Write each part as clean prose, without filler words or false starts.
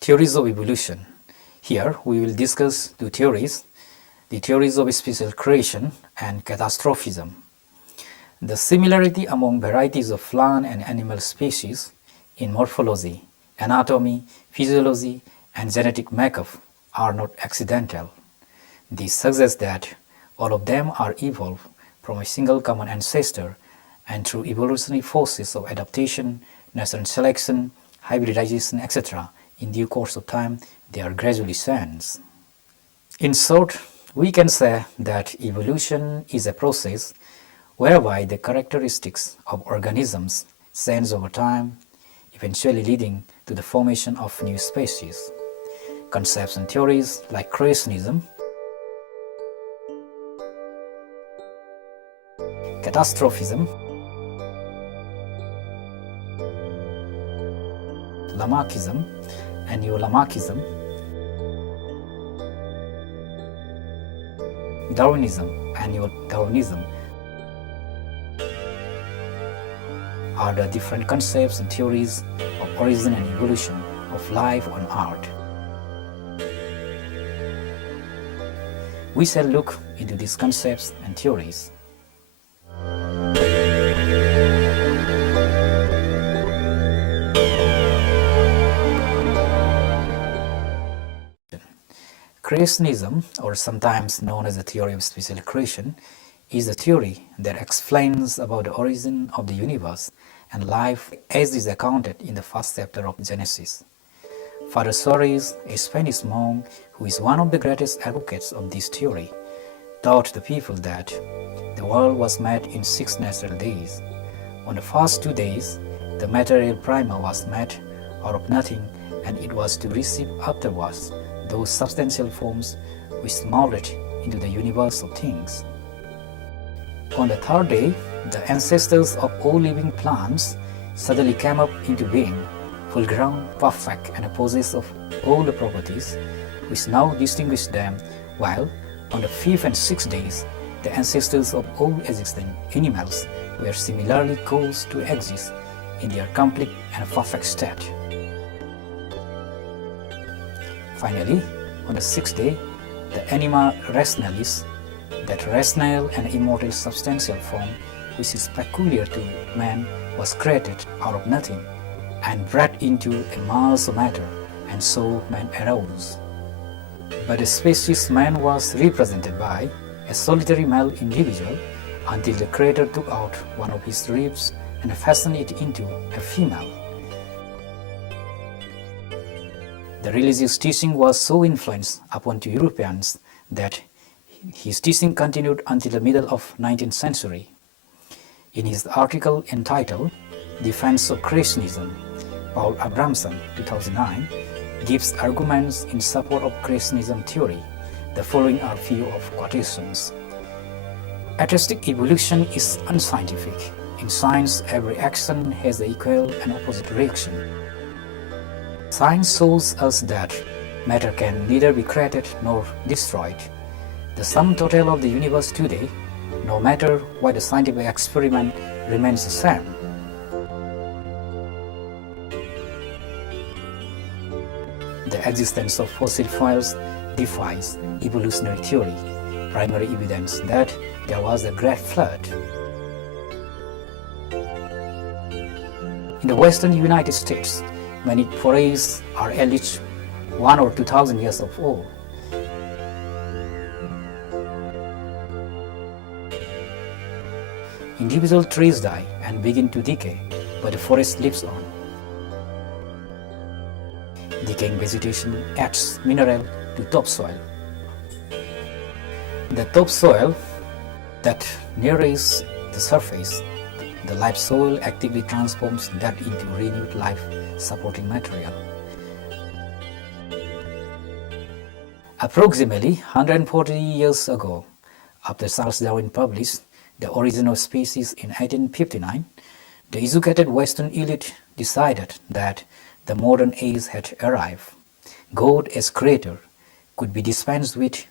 Theories of evolution. Here we will discuss two theories, the theories of special creation and catastrophism. The similarity among varieties of plant and animal species in morphology, anatomy, physiology, and genetic makeup are not accidental. This suggests that all of them are evolved from a single common ancestor, and through evolutionary forces of adaptation, natural selection, hybridization, etc., in due course of time, they are gradually changed. In short, we can say that evolution is a process whereby the characteristics of organisms change over time, eventually leading to the formation of new species. Concepts and theories like creationism, catastrophism, Lamarckism and neo-Lamarckism, Darwinism and neo-Darwinism are the different concepts and theories of origin and evolution of life on Earth. We shall look into these concepts and theories. Creationism, or sometimes known as the theory of special creation, is a theory that explains about the origin of the universe and life as is accounted in the first chapter of Genesis. Father Soares, a Spanish monk who is one of the greatest advocates of this theory, taught the people that the world was made in 6 natural days. On the first 2 days, the material primer was made out of nothing, and it was to receive afterwards those substantial forms which molded into the universe of things. On the 3rd day, the ancestors of all living plants suddenly came up into being, full grown, perfect, and possessed of all the properties which now distinguish them, while on the 5th and 6th days, the ancestors of all existing animals were similarly caused to exist in their complete and perfect state. Finally, on the 6th day, the anima rationalis, that rational and immortal substantial form which is peculiar to man, was created out of nothing and brought into a mass of matter, and so man arose. But the species man was represented by a solitary male individual until the Creator took out one of his ribs and fashioned it into a female. The religious teaching was so influenced upon the Europeans that his teaching continued until the middle of 19th century. In his article entitled Defense of Creationism, Paul Abramson, 2009, gives arguments in support of creationism theory. The following are few of quotations. Atheistic evolution is unscientific. In science, every action has the equal and opposite reaction. Science shows us that matter can neither be created nor destroyed. The sum total of the universe today, no matter what the scientific experiment, remains the same. The existence of fossil fuels defies evolutionary theory, primary evidence that there was a great flood. In the western United States, many forests are at least 1,000 or 2,000 years old. Individual trees die and begin to decay, but the forest lives on. Decaying vegetation adds mineral to topsoil. The topsoil that nourishes the surface, the life soil actively transforms that into renewed life-supporting material. Approximately 140 years ago, after Charles Darwin published The Origin of Species in 1859, the educated Western elite decided that the modern age had arrived. God as creator could be dispensed with.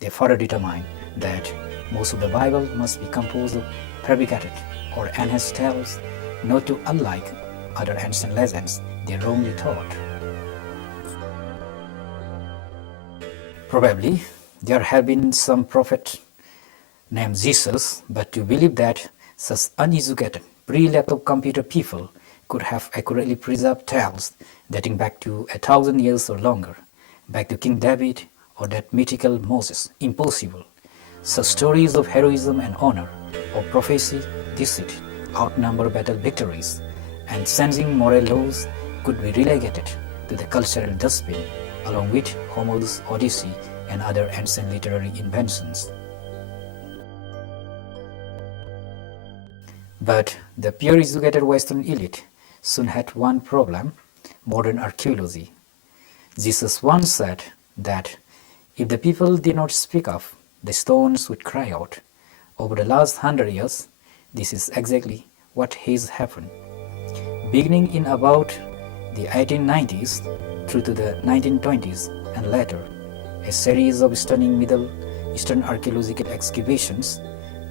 They further determined that most of the Bible must be composed of fabricated or enhanced tales, not too unlike other ancient legends they wrongly taught. Probably there have been some prophet named Jesus, but to believe that such uneducated, pre-laptop computer people could have accurately preserved tales dating back to 1,000 years or longer, back to King David or that mythical Moses, impossible. Such stories of heroism and honor, of prophecy, deceit, outnumber battle victories, and sensing moral laws could be relegated to the cultural dustbin, along with Homer's Odyssey and other ancient literary inventions. But the pure-educated Western elite soon had one problem: modern archaeology. Jesus once said that if the people did not speak up, the stones would cry out. Over the last 100 years, this is exactly what has happened. Beginning in about the 1890s through to the 1920s and later, a series of stunning Middle Eastern archaeological excavations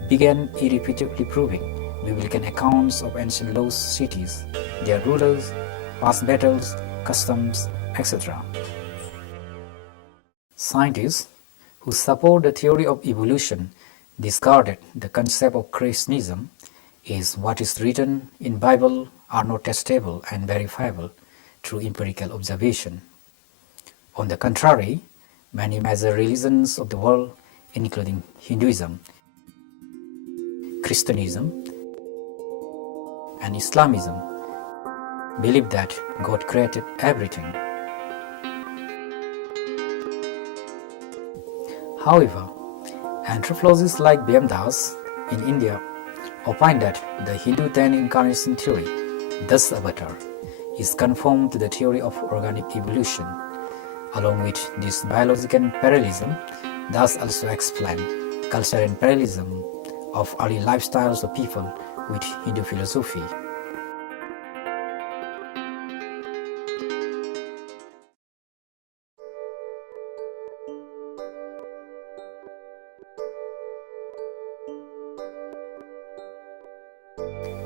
began irrefutably proving biblical accounts of ancient lost cities, their rulers, past battles, customs, etc. Scientists who support the theory of evolution discarded the concept of creationism, is what is written in Bible are not testable and verifiable through empirical observation. On the contrary, many major religions of the world, including Hinduism, Christianism, and Islamism, believe that God created everything. However, anthropologists like Vidya-mitra in India opine that the Hindu 10 incarnation theory, thus avatar, is conformed to the theory of organic evolution. Along with this biological parallelism, thus also explain cultural parallelism of early lifestyles of people with Hindu philosophy.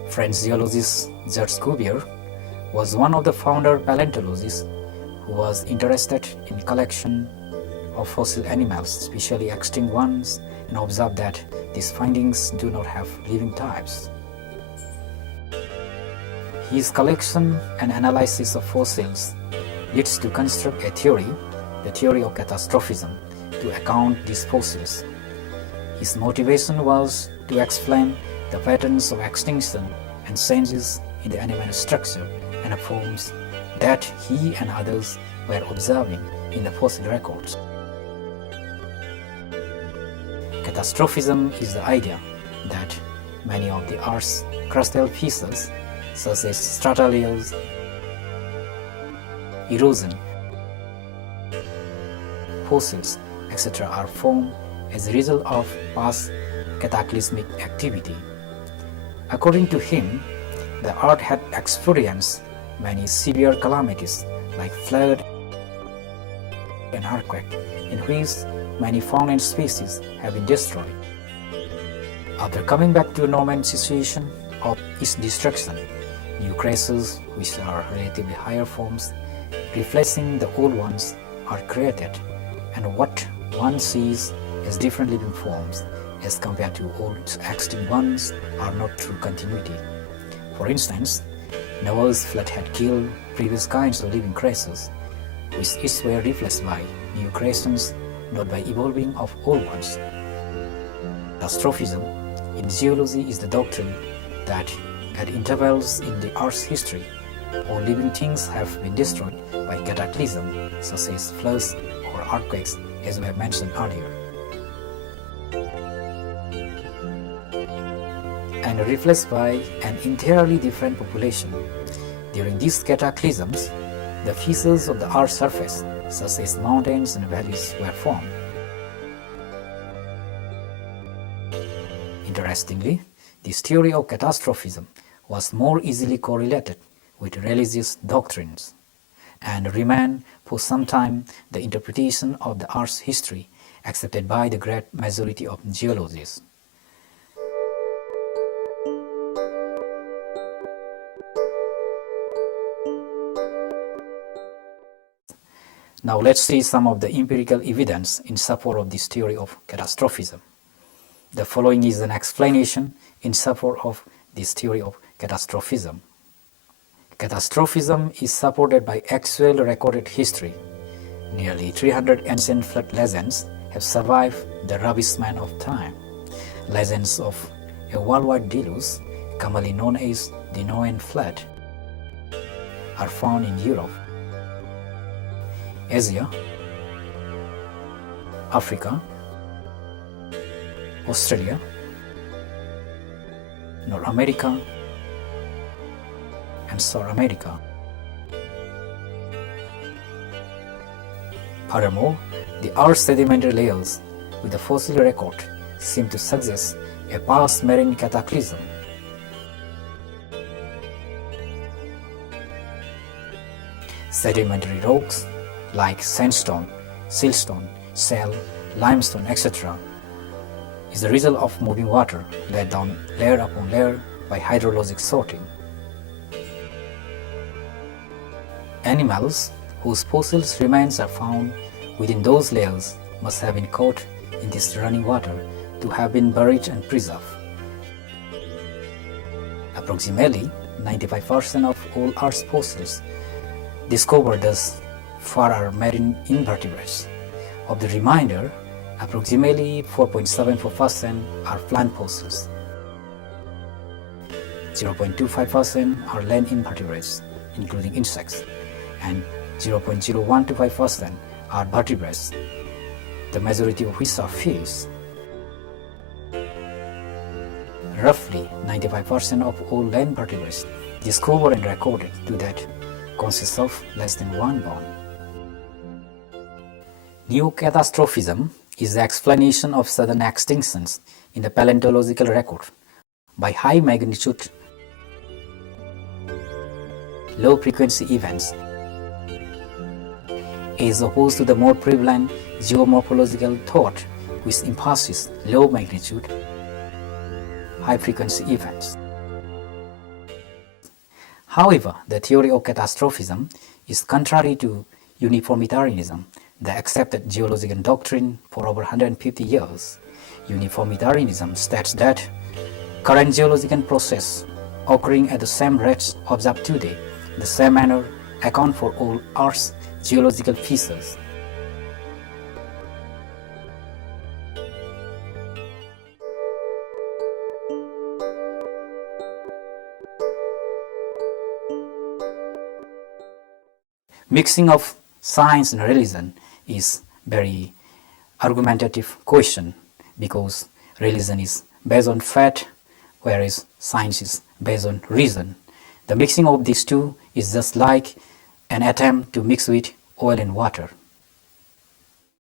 French geologist Jacques Cuvier was one of the founder paleontologists who was interested in collection of fossil animals, especially extinct ones, and observed that these findings do not have living types. His collection and analysis of fossils leads to construct a theory, the theory of catastrophism, to account these fossils. His motivation was to explain the patterns of extinction and changes in the animal structure and forms that he and others were observing in the fossil records. Catastrophism is the idea that many of the Earth's crustal pieces, such as strata layers, erosion, fossils, etc., are formed as a result of past cataclysmic activity. According to him, the Earth had experienced many severe calamities like flood and earthquake, in which many fauna species have been destroyed. After coming back to a normal situation of its destruction, new creatures, which are relatively higher forms, replacing the old ones, are created, and what one sees as different living forms as compared to old extinct ones are not true continuity. For instance, Noah's flood had killed previous kinds of living creatures, which each were replaced by new creations, not by evolving of old ones. Catastrophism in geology is the doctrine that at intervals in the Earth's history, all living things have been destroyed by cataclysm, such as floods or earthquakes, as we have mentioned earlier, and replaced by an entirely different population. During these cataclysms, the features of the Earth's surface, such as mountains and valleys, were formed. Interestingly, this theory of catastrophism was more easily correlated with religious doctrines and remained for some time the interpretation of the Earth's history accepted by the great majority of geologists. Now let's see some of the empirical evidence in support of this theory of catastrophism. The following is an explanation in support of this theory of catastrophism. Catastrophism is supported by actual recorded history. Nearly 300 ancient flood legends have survived the ravishment of time. Legends of a worldwide deluge, commonly known as the Noahian flood, are found in Europe, Asia, Africa, Australia, North America, and South America. Furthermore, the Earth's sedimentary layers with the fossil record seem to suggest a past marine cataclysm. Sedimentary rocks like sandstone, siltstone, shale, limestone, etc. is the result of moving water laid down layer upon layer by hydrologic sorting. Animals whose fossil remains are found within those layers must have been caught in this running water to have been buried and preserved. Approximately 95% of all Earth's fossils discovered thus far are marine invertebrates. Of the remainder, approximately 4.74% are plant fossils. 0.25% are land invertebrates, including insects, and 0.0125% are vertebrates, the majority of which are fish. Roughly 95% of all land vertebrates discovered and recorded to date consist of less than one bone. Neocatastrophism is the explanation of sudden extinctions in the paleontological record by high magnitude, low frequency events, as opposed to the more prevalent geomorphological thought which emphasizes low magnitude, high frequency events. However, the theory of catastrophism is contrary to uniformitarianism, the accepted geological doctrine for over 150 years. Uniformitarianism states that current geological process occurring at the same rates observed today, the same manner account for all Earth's geological features. Mixing of science and religion is very argumentative question because religion is based on fact, whereas science is based on reason. The mixing of these two is just like an attempt to mix with oil and water.